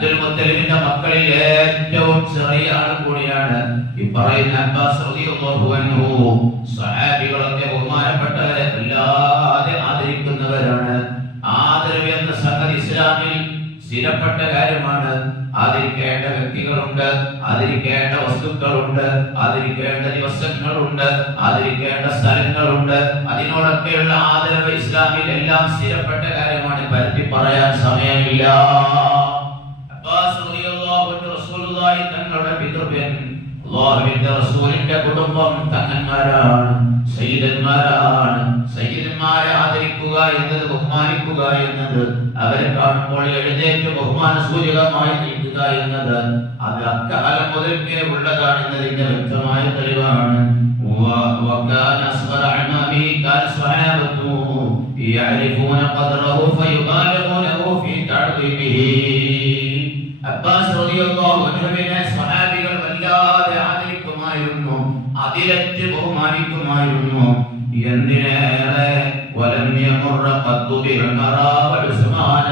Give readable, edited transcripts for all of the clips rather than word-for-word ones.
മുത്തലിബിന്റെ മക്കളിൽ ഏറ്റവും ചെറിയ ആൾ കൂടിയാണ് ഈ പറയുന്ന അബ്ബാസ് റളിയല്ലാഹു അൻഹു. സ്വഹാബികളൊക്കെ ബഹുമാനപ്പെട്ടവരെ വല്ലാതെ ആദരിക്കുന്നവരാണ്. ആദരവ് എന്ന സംഗതി ഇസ്ലാമിൽ സ്ഥിരപ്പെട്ട കാര്യമാണ്. ആദരിക്കേണ്ട വ്യക്തികളുണ്ട്, ആദരിക്കേണ്ട വസ്തുക്കളുണ്ട്, ആദരിക്കേണ്ട ദിവസങ്ങളുണ്ട്, ആദരിക്കേണ്ട സ്ഥലങ്ങളുണ്ട്. അതിനോടൊക്കെയുള്ള ആദരവ് ഇസ്ലാമിൽ എല്ലാം സ്ഥിരപ്പെട്ട കാര്യമാണ്. പരത്തി പറയാൻ സമയമില്ല. തങ്ങളുടെ പിതൃവ്യൻ അല്ലാഹുവിന്റെ റസൂലിന്റെ കുടുംബം തങ്ങന്മാരാണ്, സയ്യിദന്മാരാണ്. സയ്യിദന്മാരെ ആദരിക്കുക എന്നത്, ബഹുമാനിക്കുക എന്നത്, അവരെ കാണുമ്പോൾ എഴുന്നേറ്റ് ബഹുമാന സൂചകമായി നിൽക്കുക എന്നത് അത് അക്കാലം മുതൽക്കേ ഉള്ളതാണെന്നതിന്റെ വ്യക്തമായ തെളിവാണ്. وكان أصغر أعمامه كان صحابته يعرفون قدره فيبالغونه في تعظيمه. അബ്ബാസ് റളിയല്ലാഹു അൻഹുവിനെ സ്വഹാബികൾ വല്ലാതെ ആദരിക്കുമായിരുന്നു, അതിലറ്റ് ബഹുമാനിക്കുമായിരുന്നു. എന്തിനേറെ വലം യമറ ഖദ്ദു ബിഉമറ വഉസ്മാന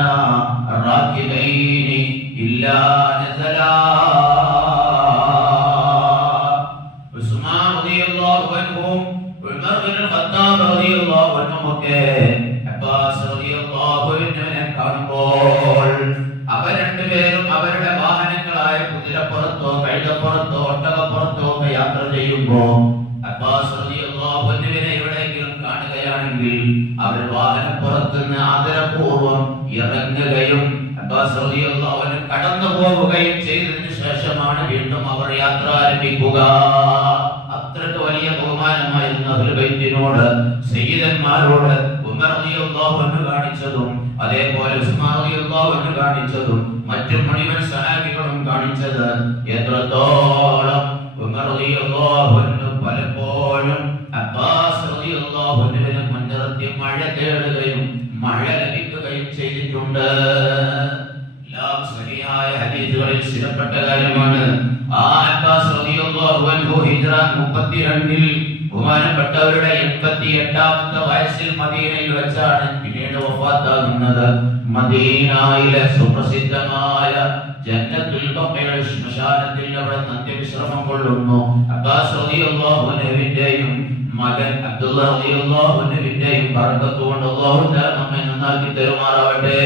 റാകിബൈനി ഇല്ലാ നസലാ. ഉസ്മാൻ റളിയല്ലാഹു അൻഹു, ഉമർ ഇബ്നുൽ ഖത്താബ് റളിയല്ലാഹു അൻഹുമൊക്കെ അബ്ബാസ് റളിയല്ലാഹു അൻഹുവിനെ കാണുമ്പോൾ അവർ രണ്ടുപേരും അവരുടെ വാഹനങ്ങളായ കുതിരപ്പുറത്തോ കഴുതപ്പുറത്തോ ഒട്ടകപ്പുറത്തോ ഒക്കെ യാത്ര ചെയ്യുമ്പോ അബ്ബാസ് റളിയല്ലാഹു അൻഹുവിനെ എവിടെയെങ്കിലും കാണുകയാണെങ്കിൽ അവർ വാഹനപ്പുറത്ത് നിന്ന് ആദരപൂർവ്വം ഇറങ്ങുകയും അബ്ബാസ് റളിയല്ലാഹു അൻഹു കടന്നു പോവുകയും ചെയ്തതിനു ശേഷമാണ് വീണ്ടും അവർ യാത്ര ആരംഭിക്കുക. അത്രയ്ക്ക് വലിയ ബഹുമാനമായിരുന്നു അഹ്ലുൽ ബൈത്തിനോട്, സയ്യിദന്മാരോട് ഉമർ റളിയല്ലാഹു അൻഹു കാണിച്ചതും അതേപോലെ ഉസ്മാൻ റളിയല്ലാഹു അൻഹു കാണിച്ചതും മറ്റു മുഴുവൻ സഹാബികളും കാണിച്ചത്. എത്രത്തോളം ഉമർ റളിയല്ലാഹു അൻഹു പലപ്പോഴും അബ്ബാസ് റളിയല്ലാഹു അൻഹുവിനെ മുൻനിർത്തി മഴ തേടുകയും മഴ ലഭിക്കുകയും ചെയ്തിട്ടുണ്ട്. എല്ലാം സഹിഹായ ഹദീസുകളിൽ സ്ഥിരപ്പെട്ട കാര്യമാണ്. ആ അബ്ബാസ് റളിയല്ലാഹു അൻഹു ഹിജ്റ 32-ൽ ബഹുമാനപ്പെട്ടവരുടെ 88-ാമത്തെ വയസ്സിൽ മദീനയിൽ വെച്ചാണ് പിന്നീട് വഫാത്താകുന്നത്. മദീനയിലെ സുപ്രസിദ്ധമായ ജന്നത്തുൽ ബഖീഅ ശ്മശാനത്തിൽ അവിടെ അന്ത്യവിശ്രമം കൊള്ളുന്നു. അബ്ബാസ് റളിയല്ലാഹു അൻഹുവിന്റെയും മകൻ അബ്ദുല്ലാഹ് റളിയല്ലാഹു അൻഹുവിന്റെയും ബർക്കത്ത് കൊണ്ട് അല്ലാഹു തആല നമ്മെ നന്നാക്കി തരുമാറാവട്ടെ.